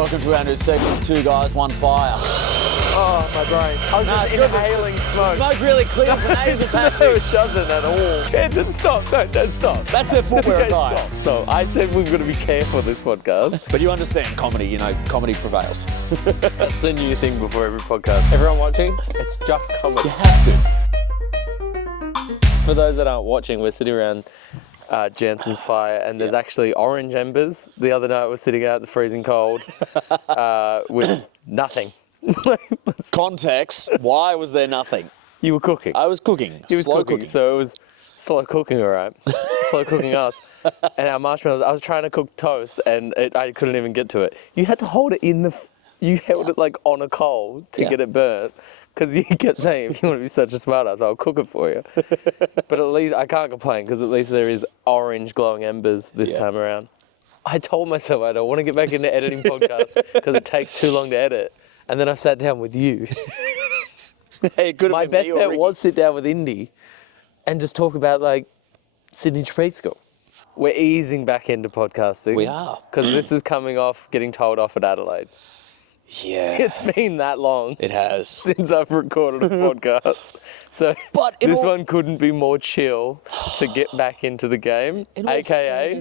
Welcome to our new segment, Two Guys, One Fire. Oh, my brain. I was just inhaling smoke. Smoke really clears the nasal passage. No, it doesn't at all. Jansen, stop. No, don't stop. That's their footwear attire. Stop. So I said we're going to be careful this podcast. But you understand comedy, you know, comedy prevails. That's the new thing before every podcast. Everyone watching, it's just comedy. You have to. For those that aren't watching, we're sitting around Jansen's fire, and there's actually orange embers. The other night we're sitting out in the freezing cold with nothing. Context, why was there nothing? You were cooking. I was cooking. He was slow cooking, so it was slow cooking, all right. Slow cooking us. And our marshmallows, I was trying to cook toast, and I couldn't even get to it. You had to hold it in the, you held it like on a coal to get it burnt. Because you kept saying, if you want to be such a smartass, I'll cook it for you. But at least, I can't complain, because at least there is orange glowing embers this time around. I told myself I don't want to get back into editing podcasts, because it takes too long to edit. And then I sat down with you. Hey, My best bet was sit down with Indy and just talk about, like, Sydney preschool. We're easing back into podcasting. We are. Because this is coming off, getting told off at Adelaide. Yeah. It's been that long. It has. Since I've recorded a podcast. So But this one couldn't be more chill to get back into the game. AKA,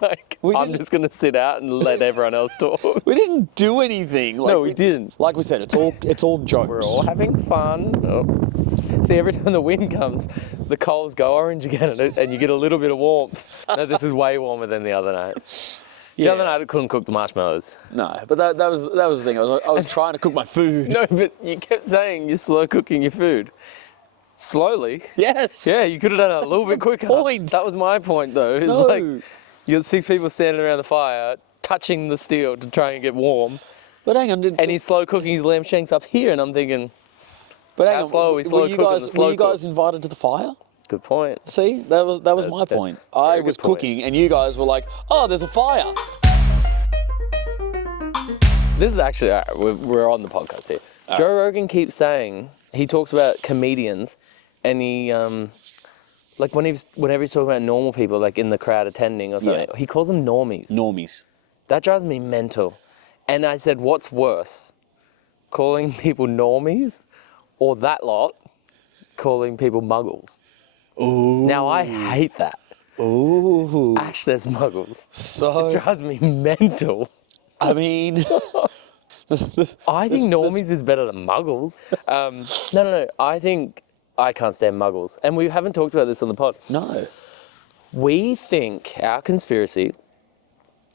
like, I'm just going to sit out and let everyone else talk. We didn't do anything. Like, No, we didn't. Like we said, it's all jokes. We're all having fun. Oh. See, every time the wind comes, the coals go orange again, and you get a little bit of warmth. No, this is way warmer than the other night. The other night I couldn't cook the marshmallows. No, but that was the thing. I was trying to cook my food. No, but you kept saying you're slow cooking your food. Slowly. Yes. Yeah, you could have done it a little bit quicker. Point. That was my point, though. It's No. like you got 6 people standing around the fire, touching the steel to try and get warm. But hang on, And he's slow cooking his lamb shanks up here, and I'm thinking, but how slow are we slow cooking the slow were you guys invited to the fire? good point. See, that was my point. I was good point. cooking, and you guys were like, "Oh, there's a fire." This is actually, all right, we're on the podcast here. Joe Rogan keeps saying, he talks about comedians, and he, like whenever he's talking about normal people, like in the crowd attending or something, he calls them normies. Normies. That drives me mental. And I said, what's worse? Calling people normies, or that lot calling people muggles? Ooh. Now, I hate that. Ooh. Ash says muggles. So, It drives me mental. I mean, I think normies is better than muggles. No. I think I can't stand muggles. And we haven't talked about this on the pod. no. We think our conspiracy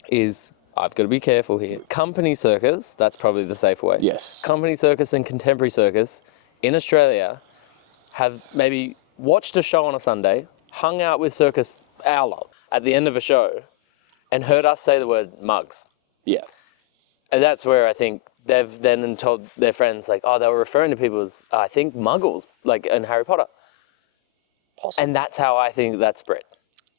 is, I've got to be careful here, company circus, that's probably the safer way. Yes. Company circus and contemporary circus in Australia have maybe watched a show on a Sunday, hung out with circus our lot at the end of a show, and heard us say the word mugs. Yeah. And that's where I think they've then told their friends, like, oh, they were referring to people as, I think, muggles, like in Harry Potter. Possible. And that's how I think that spread.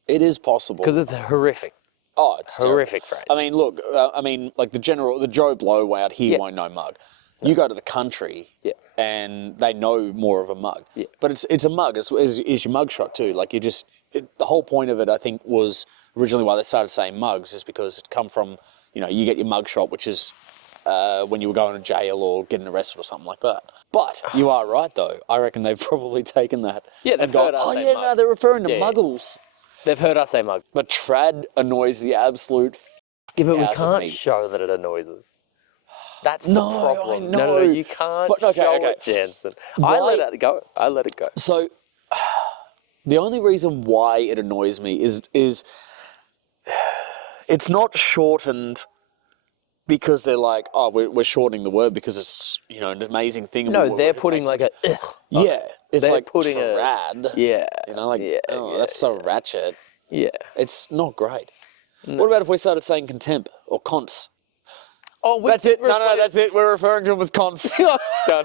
It is possible. Because it's horrific. Oh, it's Horrific terrible. phrase. I mean, look, like the Joe Blow out here won't know mug. You go to the country and they know more of a mug. Yeah. But it's a mug, is your mug shot too. Like the whole point of it, I think, was originally why they started saying mugs is because it come from, you get your mug shot, which is when you were going to jail or getting arrested or something like that. But you are right, though. I reckon they've probably taken that. Yeah, they've heard us say mug. No, they're referring to Yeah, yeah. muggles. They've heard us say mug. But trad annoys the absolute Yeah, but we out of can't me. show that it annoys us. That's the No, problem. I No, know. you can't show it, Jansen. I let it go. So, the only reason why it annoys me is it's not shortened because they're like, oh, we're shortening the word because it's an amazing thing. No, they're putting like a ugh. Yeah, it's They're like putting a- trad. Yeah. That's so ratchet. Yeah. It's not great. What about if we started saying contempt or cons? Oh, That's it. No, that's it. We're referring to them as cons. Done.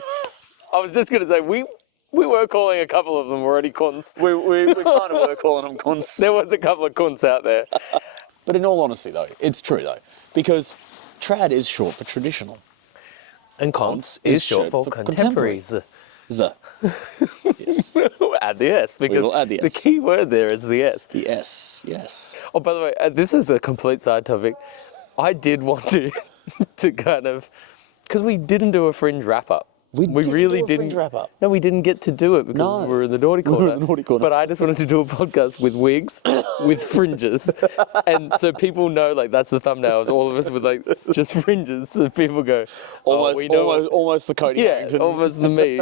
I was just going to say, we were calling a couple of them already cunts. we kind of were calling them cons. There was a couple of cunts out there. But in all honesty, though, it's true, though, because trad is short for traditional. And cons is short for contemporaries. Z. Yes. We'll add the S because will add the the S. key word there is the S. The S, yes. Oh, by the way, this is a complete side topic. I did want to to kind of, because we didn't do a Fringe wrap-up. We really didn't. Fringe wrap-up. No, we didn't get to do it because we were in the naughty corner. But I just wanted to do a podcast with wigs, with fringes. And so people know, like, that's the thumbnail. It's all of us with, like, just fringes. So people go, almost the Cody Harrington. almost the me.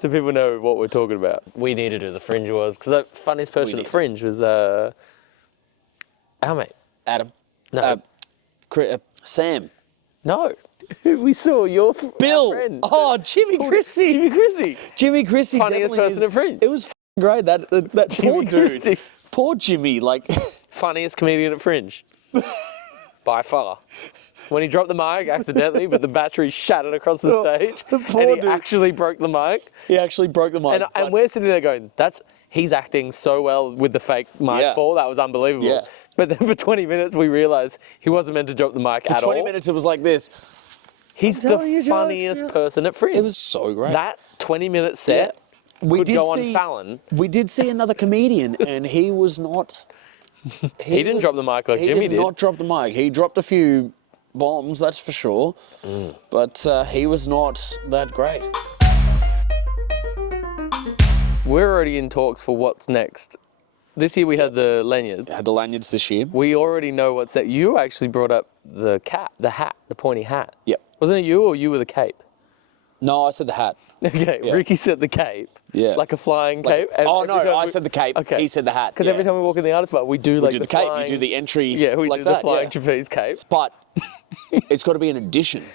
So people know what we're talking about. We needed who the Fringe was. Because the funniest person at Fringe was our mate. Adam. No. Sam. No. We saw your Bill. friend. Oh, Jimmy Chrissy. Jimmy Chrissy. Funniest person at Fringe. It was great. That poor dude. Chrissy. Poor Jimmy. Like, funniest comedian at Fringe. By far. When he dropped the mic accidentally, but the battery shattered across the stage. And he actually broke the mic. He actually broke the mic. And we're sitting there going, he's acting so well with the fake mic fall. That was unbelievable. Yeah. But then for 20 minutes, we realised he wasn't meant to drop the mic at all. For 20 minutes, it was like this. He's the funniest person at Fringe. It was so great. That 20-minute set could go on Fallon. We did see another comedian, and he was not... He didn't drop the mic like Jimmy did. He did not drop the mic. He dropped a few bombs, that's for sure. But he was not that great. We're already in talks for what's next. This year we had the lanyards. Had the lanyards this year. We already know what's next. You actually brought up the hat, the pointy hat. Yep. Wasn't it you or you with a cape? No, I said the hat. Okay, yeah. Ricky said the cape. Yeah. Like a flying cape. I said the cape. Okay. He said the hat. Because every time we walk in the artist bar, we do like do the flying, cape. You do the entry. Yeah, we like do that, the flying trapeze cape. But it's got to be an addition.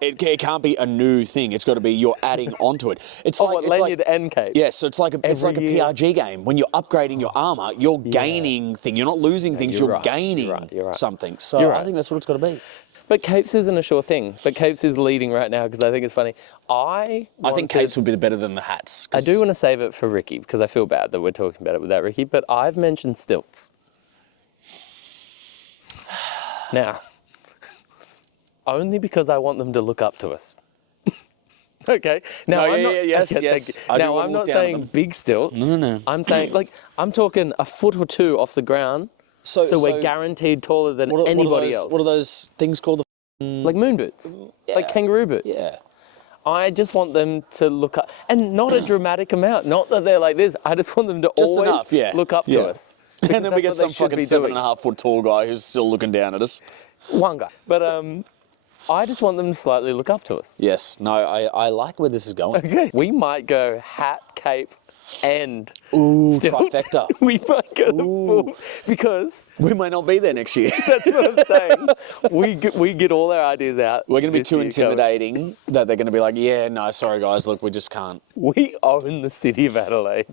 It can't be a new thing. It's got to be you're adding onto it. It's lanyard and cape. Yes, so it's like a PRG game. When you're upgrading your armor, you're gaining things. You're not losing things. You're gaining something. So I think that's what it's got to be. But capes isn't a sure thing. But capes is leading right now because I think it's funny. I think capes would be better than the hats. I do want to save it for Ricky because I feel bad that we're talking about it without Ricky. But I've mentioned stilts. Now, only because I want them to look up to us. Okay. Now, yes. Now, I'm not saying big stilts. No. I'm saying, I'm talking a foot or two off the ground. So we're guaranteed taller than anybody else. What are those things called? Like moon boots. Like kangaroo boots. Yeah. I just want them to look up. And not a dramatic amount. Not that they're like this. I just want them to always look up to us. And then we get some fucking 7.5 foot tall guy who's still looking down at us. One guy. But I just want them to slightly look up to us. Yes. No, I like where this is going. Okay. We might go hat, cape, and trifecta. We might go the full, because we might not be there next year. That's what I'm saying. We get all our ideas out. We're going to be too intimidating that they're going to be like, yeah, no, sorry guys, look, we just can't. We own the city of Adelaide.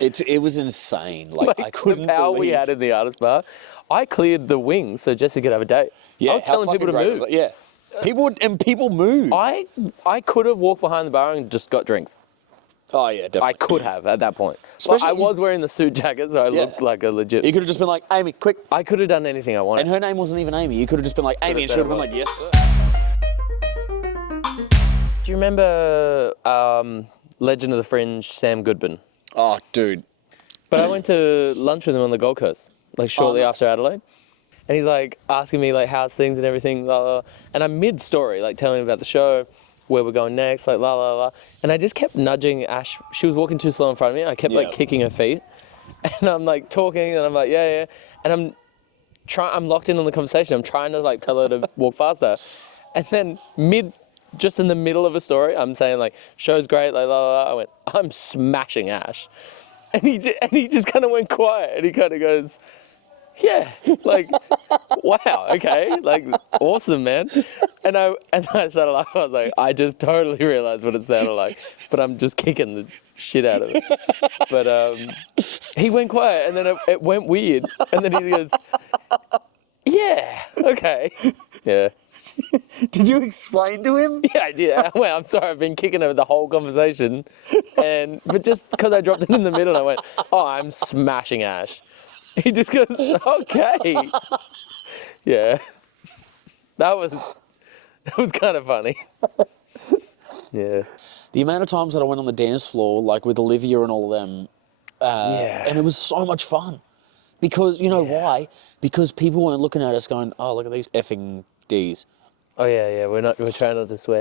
It was insane. Like I couldn't the power believe we had in the artist bar. I cleared the wing so Jesse could have a date. Yeah, I was telling people to move. People move. I could have walked behind the bar and just got drinks. Oh yeah, definitely. I could have at that point. Especially I was wearing the suit jacket, so I looked like a legit. You could have just been like, Amy, quick. I could have done anything I wanted. And her name wasn't even Amy. You could have just been like, Amy, and she would have been like, yes, sir. Do you remember Legend of the Fringe, Sam Goodman? Oh, dude. But I went to lunch with him on the Gold Coast, shortly after Adelaide. And he's asking me how's things and everything, la la. And I'm mid-story, telling him about the show, where we're going next, la la la. And I just kept nudging Ash. She was walking too slow in front of me. And I kept kicking her feet. And I'm talking, and I'm like, yeah. And I'm locked in on the conversation. I'm trying to tell her to walk faster. And then just in the middle of a story, I'm saying show's great, la la la. I went, I'm smashing Ash. And he just kind of went quiet, and he kind of goes, yeah, wow, okay, awesome, man. And I started laughing. I was like, I just totally realized what it sounded like, but I'm just kicking the shit out of it. But he went quiet, and then it went weird, and then he goes, yeah, okay, yeah. Did you explain to him? Yeah, I did. Well, I'm sorry, I've been kicking over the whole conversation, but just because I dropped it in the middle, I went, oh, I'm smashing Ash. He just goes, okay. Yeah. That was kind of funny. Yeah. The amount of times that I went on the dance floor, with Olivia and all of them, and it was so much fun. Because, you know why? Because people weren't looking at us going, oh, look at these effing D's. Oh yeah. We're trying not to swear.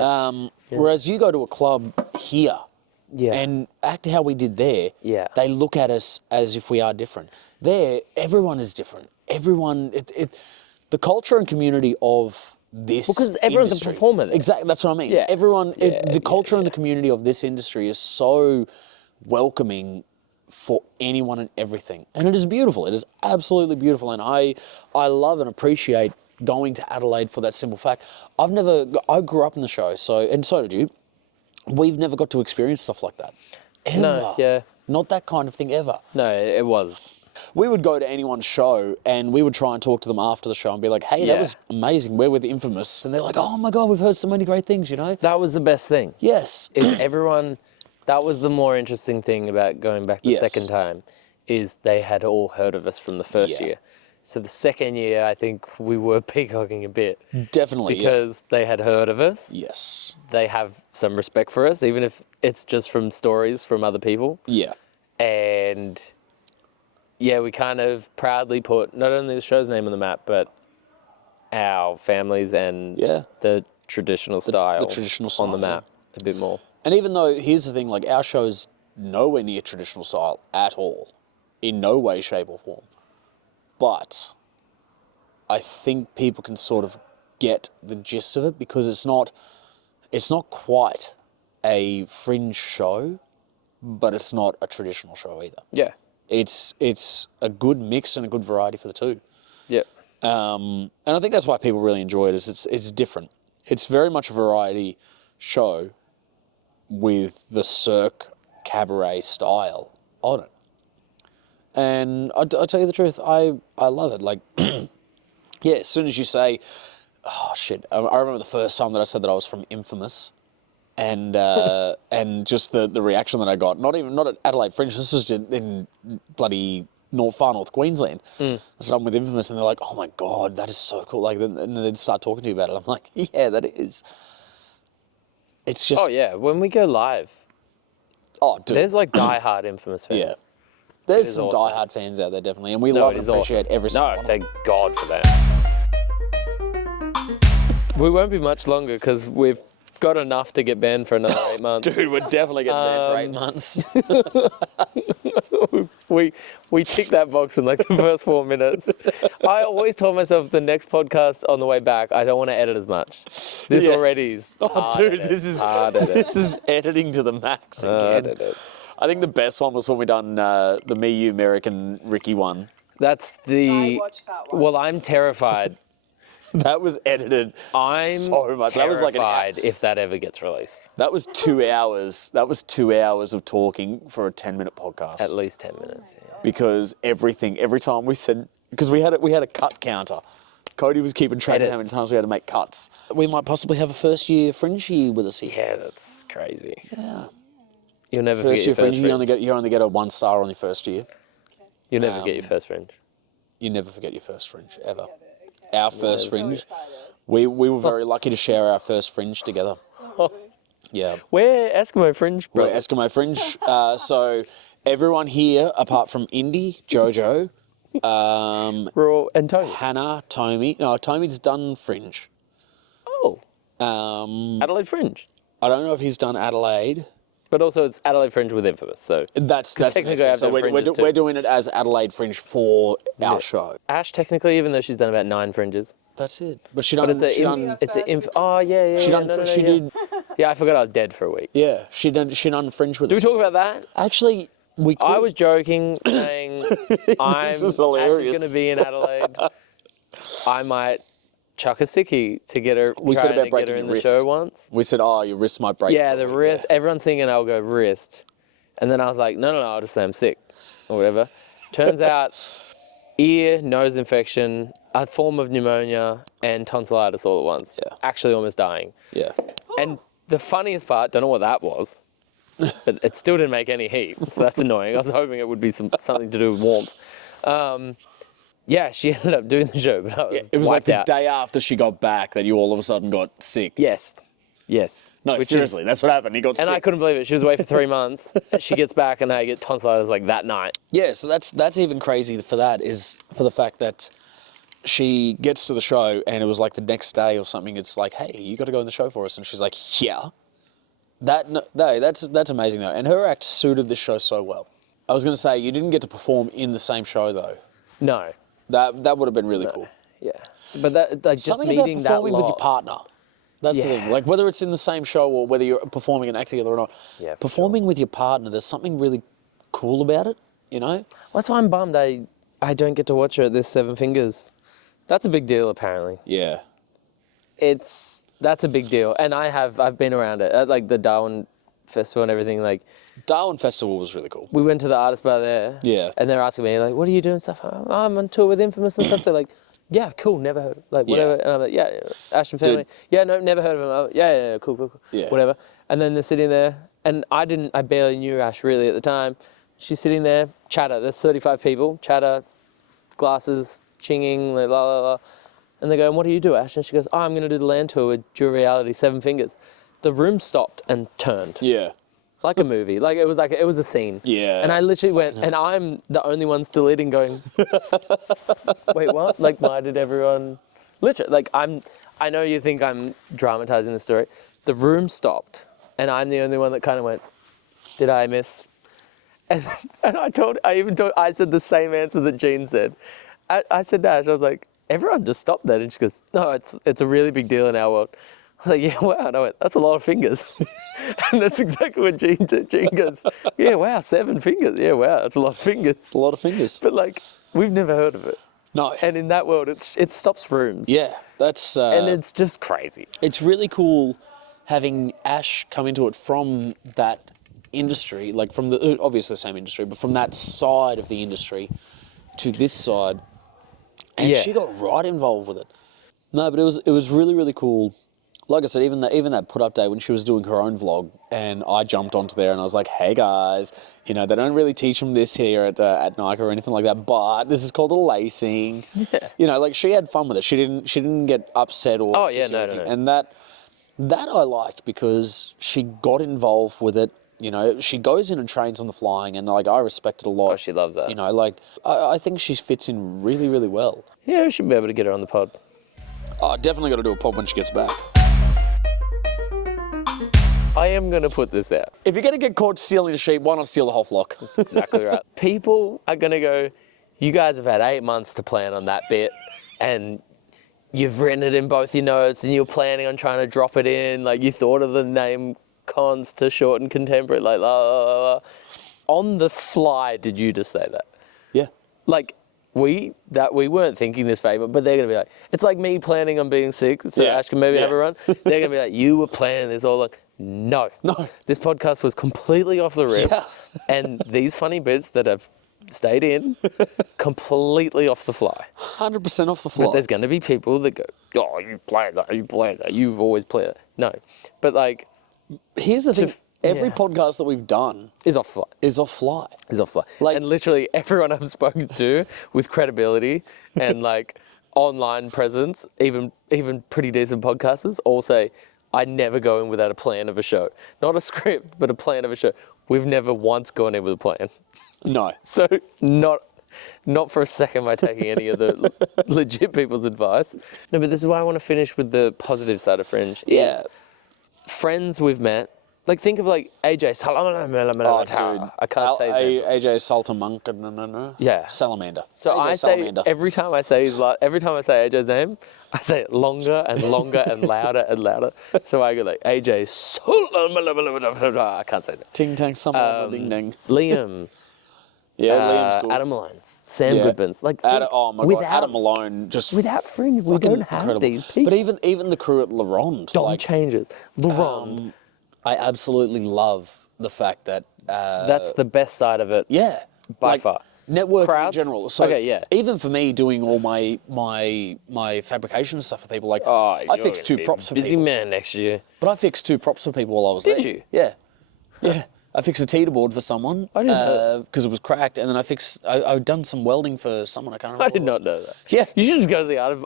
Whereas you go to a club here, Yeah. and act how we did there. Yeah. They look at us as if we are different. There, everyone is different. Everyone, the culture and community of this Because everyone's industry, a performer there. Exactly, that's what I mean. Yeah. Everyone, the culture and yeah. the community of this industry is so welcoming for anyone and everything. And it is beautiful. It is absolutely beautiful. And I love and appreciate going to Adelaide for that simple fact. I grew up in the show, and so did you. We've never got to experience stuff like that. Ever. No, yeah. Not that kind of thing ever. No, it was. We would go to anyone's show and we would try and talk to them after the show and be like, hey, that was amazing. We're with Infamous. And they're like, oh my God, we've heard so many great things, you know? That was the best thing. Yes. Is everyone, that was the more interesting thing about going back the second time, is they had all heard of us from the first year. So the second year, I think we were peacocking a bit. Definitely, because they had heard of us. Yes. They have some respect for us, even if it's just from stories from other people. Yeah. And yeah, we kind of proudly put not only the show's name on the map, but our families and the traditional style, on the map a bit more. And even though, here's the thing, like our show's nowhere near traditional style at all, in no way, shape or form. But I think people can sort of get the gist of it because it's not quite a fringe show, but it's not a traditional show either. Yeah. It's a good mix and a good variety for the two. Yeah. And I think that's why people really enjoy it. It's different. It's very much a variety show with the Cirque cabaret style on it. And I'll tell you the truth, I love it. Like, yeah, as soon as you say, oh shit, I remember the first time that I said that I was from Infamous, and just the reaction that I got. Not at Adelaide Fringe. This was just in bloody far north Queensland. I said I'm with Infamous, and they're like, "Oh my God, that is so cool!" Like, and they'd start talking to you about it. I'm like, "Yeah, that is." It's just. Oh yeah, when we go live. Oh, dude. There's like diehard Infamous fans. Yeah. There's some awesome. diehard fans out there, definitely, and we love and appreciate every single one. No, thank God for that. We won't be much longer because we've got enough to get banned for another 8 months. Dude, we're definitely getting banned for 8 months. We tick that box in like the first 4 minutes. I always told myself the next podcast on the way back, I don't want to edit as much. This already is hard edits. This is editing to the max again. I think the best one was when we done the Me, You, Merrick and Ricky one. That's the... I watched that one. Well, I'm terrified. That was edited so much. That was like if that ever gets released. That was 2 hours. That was 2 hours of talking for a 10-minute podcast. At least 10 minutes, yeah. Because every time we said... Because we had a cut counter. Cody was keeping track of how many times we had to make cuts. We might possibly have a first-year Fringe with us here. Yeah, that's crazy. Yeah. You'll never First get year your first Fringe, you only get a 1 star on your first year. You'll never get your first Fringe. You never forget your first Fringe, ever. Our first Fringe. We were very lucky to share our first Fringe together. Yeah. We're Eskimo Fringe, bro. We're Eskimo Fringe. So everyone here, apart from Indy, Jojo, and Tony. Hannah, Tommy. No, Tommy's done Fringe. Oh. Adelaide Fringe. I don't know if he's done Adelaide. But also it's Adelaide Fringe with Infamous, so... That's technically so we're doing it as Adelaide Fringe for our show. Ash, technically, even though she's done about 9 Fringes. That's it. But she done... Oh, yeah. She did... Yeah, I forgot I was dead for a week. Yeah, she done Fringe with us. Do we talk about that? Actually, we could. I was joking, saying, Ash is going to be in Adelaide. I might chuck a sickie to get her, we said about breaking her in the wrist. show once. We said, oh, your wrist might break. Yeah, the wrist. Yeah. Everyone's thinking I'll go wrist. And then I was like, no, I'll just say I'm sick or whatever. Turns out ear, nose infection, a form of pneumonia and tonsillitis all at once. Yeah. Actually almost dying. Yeah. And the funniest part, don't know what that was, but it still didn't make any heat. So that's annoying. I was hoping it would be something to do with warmth. Yeah, she ended up doing the show, but I was it was like the out. day after she got back that you all of a sudden got sick. Yes. No, seriously, that's what happened. He got sick. And I couldn't believe it. She was away for 3 months. She gets back and I get tonsillitis like that night. Yeah, so that's even crazy for that is for the fact that she gets to the show, and it was like the next day or something. It's like, hey, you got to go in the show for us, and she's like, yeah. That's amazing though, and her act suited this show so well. I was going to say you didn't get to perform in the same show though. No. That would have been really cool. Yeah, but that like just Something meeting about performing that with your partner. That's the thing. Like whether it's in the same show or whether you're performing an act together or not. Yeah, performing with your partner, there's something really cool about it. You know. Well, that's why I'm bummed I don't get to watch her at this Seven Fingers. That's a big deal apparently. Yeah. That's a big deal, and I've been around it at like the Darwin Festival and everything. Like Darwin Festival was really cool. we went to the artist bar there. Yeah. And they're asking me like, "What are you doing?" Stuff. "Oh, I'm on tour with Infamous and stuff. They're like, "Yeah, cool. Never heard. Like whatever." And I'm like, "Yeah, Ashton family. Dude. Yeah, no, never heard of him. Oh, yeah, cool. Yeah. Whatever." And then they're sitting there, and I barely knew Ash really at the time. She's sitting there, chatter. There's 35 people, chatter, glasses, chinging, la la la. And they go, "And what do you do, Ash?" And she goes, "Oh, I'm going to do the land tour with Dual Reality, Seven Fingers." The room stopped and turned. Yeah. Like a movie. Like it was a scene. Yeah. And I literally went, and I'm the only one still eating going, wait, what? Like, why did everyone... Literally, like, I know you think I'm dramatizing the story. The room stopped, and I'm the only one that kind of went, did I miss? And I said the same answer that Jean said. I said that, I was like, everyone just stopped that. And she goes, no, it's a really big deal in our world. I was like, yeah, wow. And I went, that's a lot of fingers. And that's exactly what Jean said. Jean goes, yeah, wow, 7 fingers. Yeah, wow, that's a lot of fingers. It's a lot of fingers. But like, we've never heard of it. No. And in that world, it stops rooms. Yeah, that's... and it's just crazy. It's really cool having Ash come into it from that industry, like from the obviously the same industry, but from that side of the industry to this side. And she got right involved with it. No, but it was really, really cool. Like I said, even that put-up day when she was doing her own vlog, and I jumped onto there and I was like, hey guys, you know, they don't really teach them this here at Nike or anything like that, but this is called a lacing. Yeah. You know, like she had fun with it. She didn't get upset or... Oh, yeah, no. And that I liked because she got involved with it. You know, she goes in and trains on the flying, and like I respect it a lot. Oh, she loves that. You know, like I think she fits in really, really well. Yeah, we should be able to get her on the pod. Oh, definitely got to do a pod when she gets back. I am going to put this out. If you're going to get caught stealing a sheep, why not steal the whole flock? Exactly right. People are going to go, you guys have had 8 months to plan on that bit, and you've written it in both your notes, and you're planning on trying to drop it in. Like, you thought of the name cons to shorten contemporary, like, la, la, la, la. On the fly, did you just say that? Yeah. Like, we weren't thinking this favour, but they're going to be like, it's like me planning on being sick, so Ash can maybe have a run. They're going to be like, you were planning this all like, no. This podcast was completely off the rip, and these funny bits that have stayed in, completely off the fly. 100% off the fly. But there's going to be people that go, oh, you planned that, you've always planned it. No. But like... Here's the thing. Every podcast that we've done is off fly. Is off fly. Like, and literally everyone I've spoken to with credibility and like online presence, even pretty decent podcasters, all say, I never go in without a plan of a show. Not a script, but a plan of a show. We've never once gone in with a plan. No. So not for a second am I taking any of the legit people's advice. No, but this is why I want to finish with the positive side of Fringe. Yeah. Friends we've met. Like, think of like AJ Dude. I can't say his name. AJ Saltamonk. Yeah. Salamander. So AJ I Salamander. say, every time I say AJ's name, I say it longer and longer and louder and louder. So I go like, AJ I can't say that. Ting tang summer ding ding. Liam. Yeah, Liam's cool. Adam Lyons, Sam Goodmans. Like, oh my God, Adam Malone. Just without Fringe, we don't have incredible. these people. But even the crew at La Ronde. Don't change it. La Ronde. I absolutely love the fact that... that's the best side of it. Yeah. By far. Networking Crowds? in general. So okay, yeah. Even for me doing all my fabrication stuff for people, like I fixed 2 props for people. Busy man next year. But I fixed 2 props for people while I was there. Did you? Yeah. Yeah. I fixed a teeter board for someone. I didn't know. Because it was cracked, and then I'd done some welding for someone, I can't remember. I did not know that. Yeah. You should just go to the art of...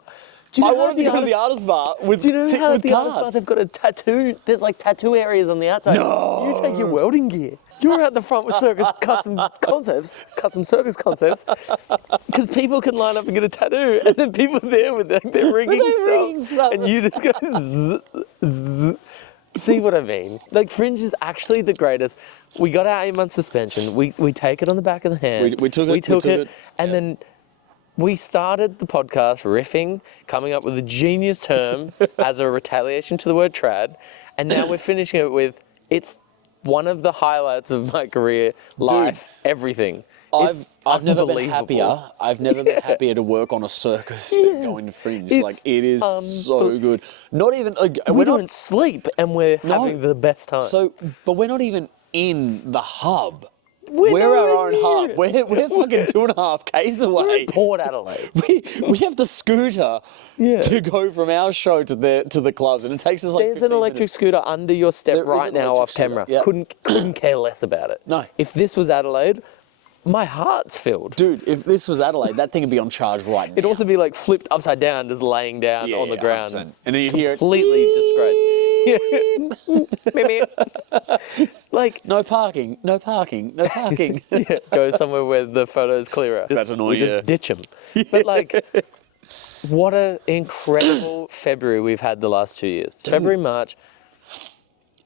Do you I know wanted to go to the artist bar with, Do you know how with the artist bars cards. have got a tattoo? There's like tattoo areas on the outside. No. You take your welding gear. You're out the front with Circus custom Circus concepts, because people can line up and get a tattoo, and then people are there with their rigging stuff, and you just go zzz, zzz. See what I mean? Like, Fringe is actually the greatest. We got our 8-month suspension. We take it on the back of the hand. We took it. And then we started the podcast riffing, coming up with a genius term as a retaliation to the word trad, and now we're finishing it with, it's one of the highlights of my career, life, everything. I've never been unbelievable. happier. I've never been happier to work on a circus than going to Fringe. It's Like, it is so good. Not even like, We don't sleep, and we're having the best time. So, but we're not even in the hub. We're We're our nowhere own near hub. it. We're fucking 2.5 k's We're away. in Port Adelaide. We have to scooter to go from our show to the clubs, and it takes us like There's 15 an electric minutes. scooter under your step There is right an now electric off camera. scooter, yeah. Couldn't care less about it. No. If this was Adelaide, my heart's filled. Dude, if this was Adelaide, that thing would be on charge right now. It'd also be like flipped upside down, just laying down on the ground. 100%. And then you'd hear it. Completely disgraced. Meep, meep. Like, No parking, no parking, no parking. go somewhere where the photo's clearer. That's annoying, We just yeah. ditch them. But like, what an incredible February we've had the last 2 years. February, March.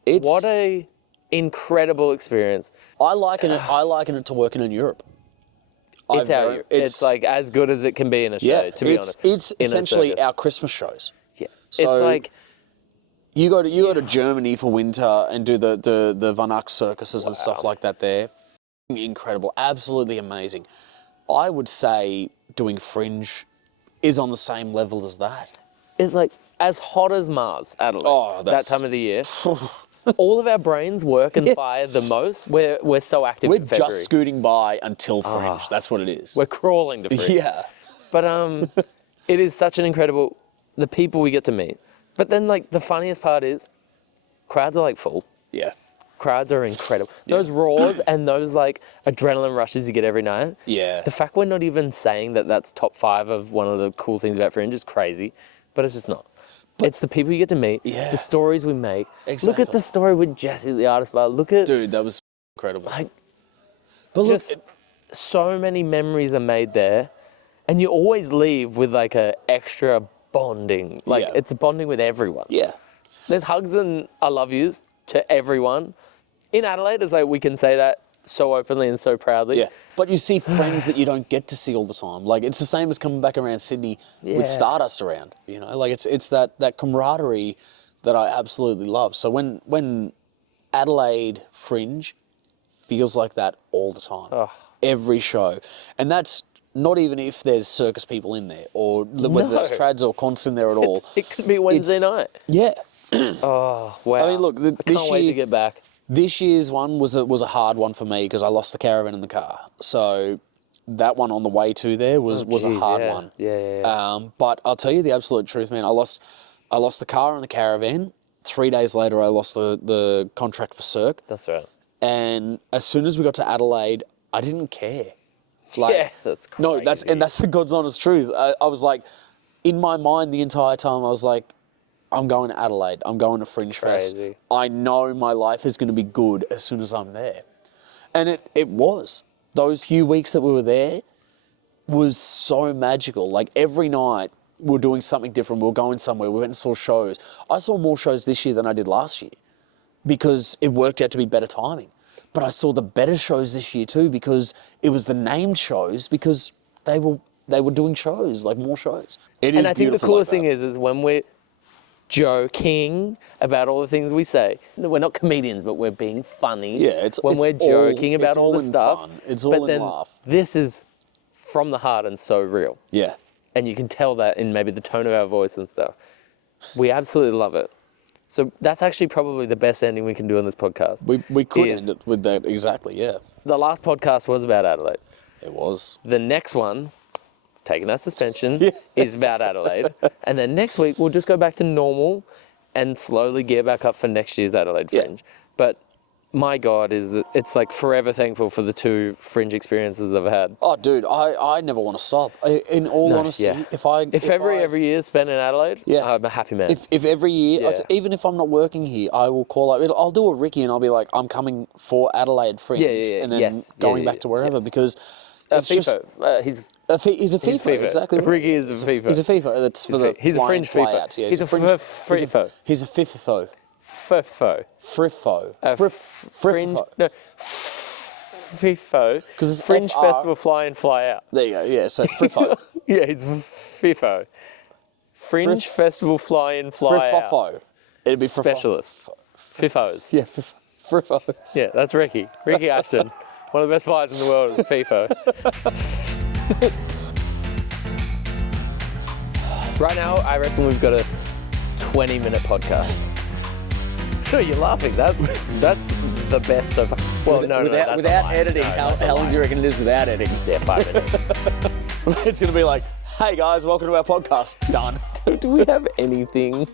It's, What a incredible experience. I liken it to working in Europe. It's like as good as it can be in Australia, to be honest. It's in a essentially circus. our Christmas shows. Yeah. So- It's like, You go to Germany for winter and do the Van Eyck circuses and stuff like that there. Incredible, absolutely amazing. I would say doing Fringe is on the same level as that. it's like as hot as Mars, Adelaide. Oh, that that's- time of the year. All of our brains work and fire the most. We're so active We're in February. just scooting by until Fringe. That's what it is. We're crawling to Fringe. Yeah. But it is such an incredible, the people we get to meet. But then like the funniest part is, crowds are like full. Yeah. Crowds are incredible. Those roars and those like adrenaline rushes you get every night. Yeah. The fact we're not even saying that that's top 5 of one of the cool things about Fringe is crazy, but it's just not. It's the people you get to meet. Yeah. It's the stories we make. Look Exactly. at the story with Jesse at the artist bar. Look at Dude, that was incredible. like But look, just so many memories are made there, and you always leave with like a extra bonding. Like Yeah. it's a bonding with everyone. yeah. There's hugs and I love yous to everyone. In Adelaide, it's like we can say that so openly and so proudly. Yeah, but you see friends that you don't get to see all the time. Like, it's the same as coming back around Sydney Yeah. with Stardust around. You know, like it's that camaraderie that I absolutely love. So when Adelaide Fringe feels like that all the time, every show, and that's not even if there's circus people in there or whether there's trads or cons in there at all. It could be Wednesday night. Yeah. Oh, wow. I mean, look, I this can't wait year- to get back. This year's one was a hard one for me because I lost the caravan in the car. So that one on the way to there was a Jeez, hard yeah. one. Yeah. But I'll tell you the absolute truth, man. I lost the car and the caravan. 3 days later, I lost the contract for Cirque. That's right. And as soon as we got to Adelaide, I didn't care. Like, Yeah, that's crazy. No, that's the God's honest truth. I was like, in my mind the entire time, I was like, I'm going to Adelaide. I'm going to Fringe Fest. Crazy. I know my life is going to be good as soon as I'm there. And it was. Those few weeks that we were there was so magical. Like every night we were doing something different. We were going somewhere. We went and saw shows. I saw more shows this year than I did last year because it worked out to be better timing. But I saw the better shows this year too because it was the named shows because they were doing shows, like more shows. It is And I think the beautiful coolest like thing that. is when we're joking about all the things we say. We're not comedians, but we're being funny. Yeah, it's- when it's we're joking all- about it's all all the in stuff. fun. It's all but in then laugh. This is from the heart and so real. Yeah. And you can tell that in maybe the tone of our voice and stuff. We absolutely love it. So that's actually probably the best ending we can do on this podcast. We could is- end it with that, exactly, yeah. The last podcast was about Adelaide. It was. The next one, taking our suspension, is about Adelaide. And then next week, we'll just go back to normal and slowly gear back up for next year's Adelaide Yeah. Fringe. But my God, it's like forever thankful for the 2 Fringe experiences I've had. Oh, dude, I never want to stop. In all honesty, if every year spent in Adelaide, I'm a happy man. If every year, even if I'm not working here, I will call up. I'll do a Ricky and I'll be like, I'm coming for Adelaide Fringe, and then going back to wherever because it's FIFO. He's a FIFA, exactly. Right. Ricky is a FIFA. He's a FIFA. That's for the he's a Fringe FIFA. Fly-outs. Yeah, he's a FIFO. He's a FIFO. FIFO. Friffo. Fringe. No. FIFO. Because it's Fringe FR. Festival Fly In, Fly Out. There you go. Yeah. So Friffo. Yeah, it's FIFO. Fringe Festival Fly In, Fly Out. Friffo. It'd be Specialist. FIFOs. Yeah. Friffos. Yeah, that's Ricky. Ricky Ashton. One of the best flyers in the world is FIFO. Right now, I reckon we've got a 20-minute podcast. No, you're laughing. That's the best so far. Well, without editing, how long do you reckon it is without editing? Yeah, 5 minutes. It's going to be like, hey guys, welcome to our podcast. Done. Do we have anything?